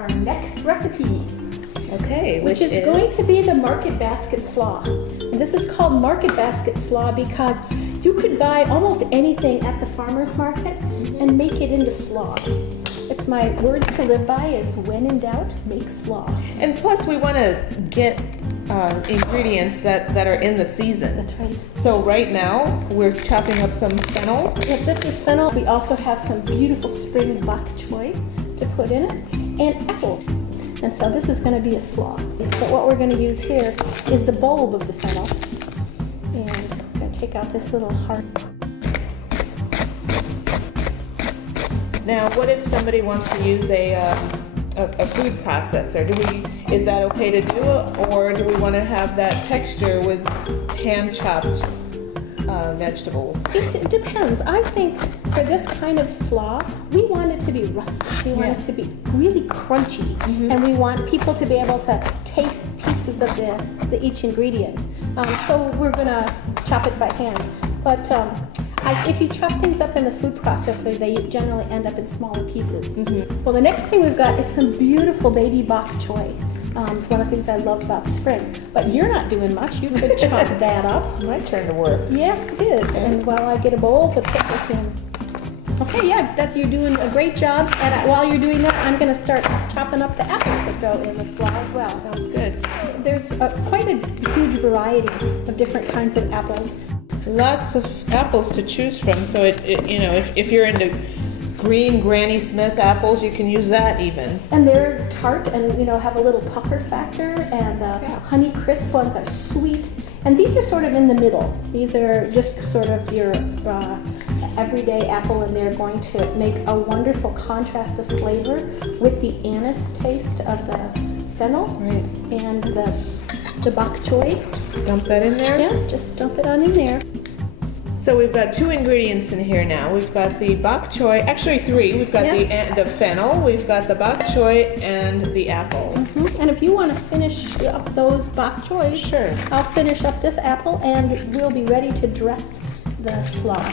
Our next recipe, Okay, which is going to be the Market Basket Slaw. And this is called Market Basket Slaw because you could buy almost anything at the farmer's market and make it into slaw. It's my words to live by is when in doubt, make slaw. And plus we want to get ingredients that are in the season. That's right. So right now we're chopping up some fennel. Yep, this is fennel. We also have some beautiful spring bok choy to put in it and apples. And so this is going to be a slaw. But what we're going to use here is the bulb of the fennel. And I'm going to take out this little heart. Now, what if somebody wants to use a food processor? Is that okay to do it, or do we want to have that texture with hand-chopped vegetables? It depends. I think for this kind of slaw, we want it to be rustic. We want it to be really crunchy, and we want people to be able to taste pieces of each ingredient. So we're gonna chop it by hand. But if you chop things up in the food processor, they generally end up in smaller pieces. Well, the next thing we've got is some beautiful baby bok choy. It's one of the things I love about spring. But you're not doing much. You could chop that up. My turn to work. Yes, it is. And while I get a bowl to put this in. Okay, yeah, you're doing a great job. And while you're doing that, I'm going to start chopping up the apples that go in the slaw as well. Sounds good. There's quite a huge variety of different kinds of apples. Lots of apples to choose from. So if you're into green Granny Smith apples, you can use that even. And they're tart and have a little pucker factor. And the Honey Crisp ones are sweet. And these are sort of in the middle. These are just sort of your everyday apple, and they're going to make a wonderful contrast of flavor with the anise taste of the fennel and the bok choy. Dump that in there? Yeah, just dump it on in there. So we've got 2 ingredients in here now. We've got the bok choy, actually 3. We've got the fennel, we've got the bok choy, and the apples. And if you want to finish up those bok choy, sure, I'll finish up this apple, and we'll be ready to dress the slaw.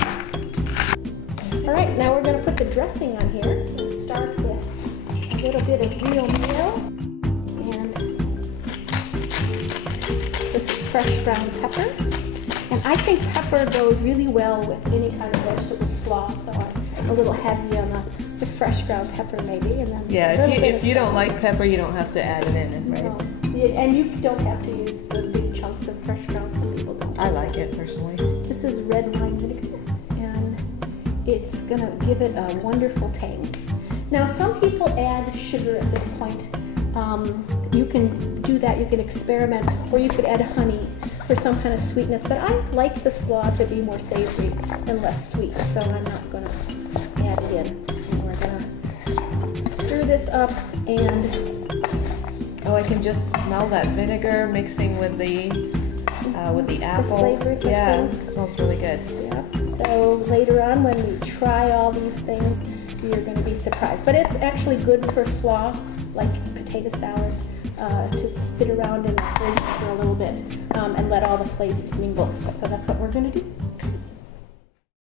All right, now we're going to put the dressing on here. We'll start with a little bit of real meal, and this is fresh ground pepper. And I think pepper goes really well with any kind of vegetable slaw, so I'm a little heavy on the fresh ground pepper maybe. And then if you don't like pepper, you don't have to add it in, right? No. And you don't have to use the big chunks of fresh ground. Some people don't. I like it personally. This is red wine vinegar, and it's going to give it a wonderful tang. Now, some people add sugar at this point. You can do that, you can experiment, or you could add honey for some kind of sweetness, but I like the slaw to be more savory and less sweet, so I'm not going to add it in. And we're going to stir this up, and I can just smell that vinegar mixing with the apples. The flavors it smells really good. Yeah. So later on, when we try all these things, you're going to be surprised. But it's actually good for slaw, like potato salad, to sit around in the fridge for a little bit and let all the flavors mingle. So that's what we're going to do.